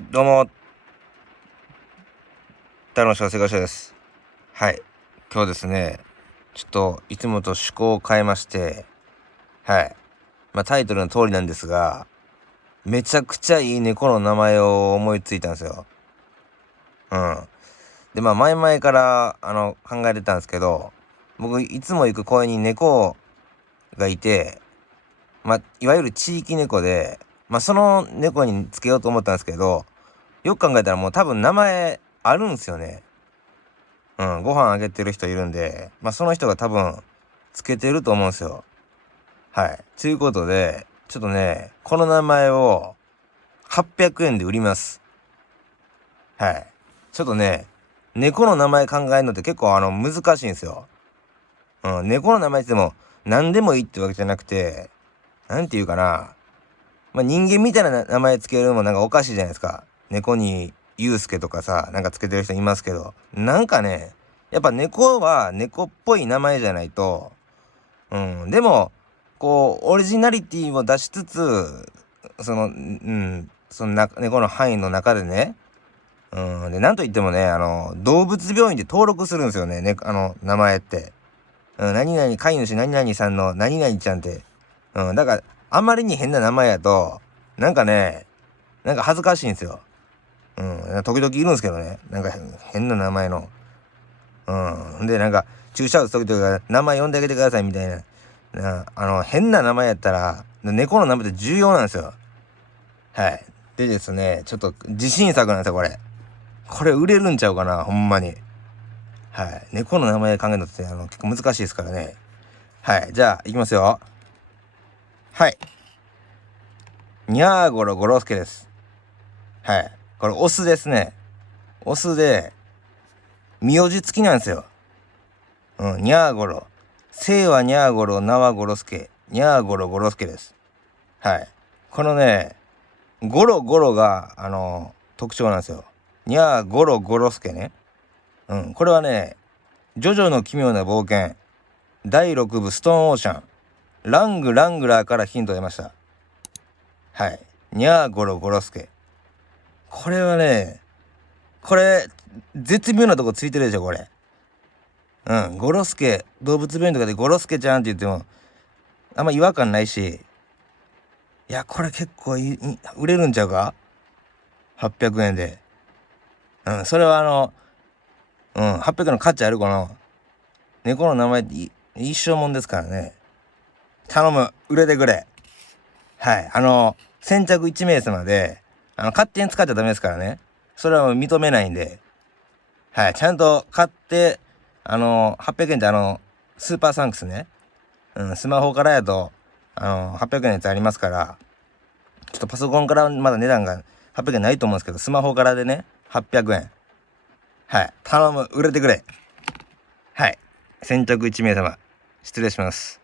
どうも、楽しい生活者です。はい。今日ですね、ちょっといつもと趣向を変えまして、はい。タイトルの通りなんですが、めちゃくちゃいい猫の名前を思いついたんですよ。うん。で、前々から、考えてたんですけど、僕、いつも行く公園に猫がいて、いわゆる地域猫で、その猫につけようと思ったんですけど、よく考えたらもう多分名前あるんですよね。ご飯あげてる人いるんで、その人が多分つけてると思うんですよ。はい。ということで、ちょっとね、この名前を800円で売ります。はい。ちょっとね、猫の名前考えるのって結構難しいんですよ。猫の名前って言っても何でもいいってわけじゃなくて、なんていうかな。人間みたいな名前つけるのもなんかおかしいじゃないですか。猫にユうスケとかさ、なんかつけてる人いますけど。なんかね、やっぱ猫は猫っぽい名前じゃないと、でも、こう、オリジナリティを出しつつ、その猫の範囲の中でね、で、なんと言ってもね、動物病院で登録するんですよね、名前って。何々、飼い主何々さんの何々ちゃんって。だから、あまりに変な名前やと、なんかね、なんか恥ずかしいんですよ。時々いるんですけどね。なんか変な名前の。で、なんか、注射打つ時とか、名前呼んであげてくださいみたいな。変な名前やったら、猫の名前って重要なんですよ。はい。でですね、ちょっと自信作なんですよ、これ。これ売れるんちゃうかな、ほんまに。はい。猫の名前考えるのって、結構難しいですからね。はい。じゃあ、いきますよ。はい。にゃーごろごろすけです。はい。これ、オスですね。オスで、名字付きなんですよ。にゃーごろ。姓はにゃーごろ、名はごろすけ。にゃーごろごろすけです。はい。このね、ゴロゴロが、特徴なんですよ。にゃーゴロゴロすけね。これはね、ジョジョの奇妙な冒険、第6部ストーンオーシャン、ラングラングラーからヒントを得ました。はい。にゃーゴロゴロすけ。これはね、これ、絶妙なとこついてるでしょ、これ。ゴロスケ、動物病院とかでゴロスケちゃんって言っても、あんま違和感ないし、いや、これ結構売れるんちゃうか？ 800 円で。それは800円の価値あるかな。猫の名前って一生もんですからね。頼む、売れてくれ。はい。先着1名様で、勝手に使っちゃダメですからね。それは認めないんで。はい。ちゃんと買って、800円ってスーパーサンクスね。スマホからやと、800円のやつありますから、ちょっとパソコンからまだ値段が800円ないと思うんですけど、スマホからでね、800円。はい。頼む、売れてくれ。はい。先着1名様、失礼します。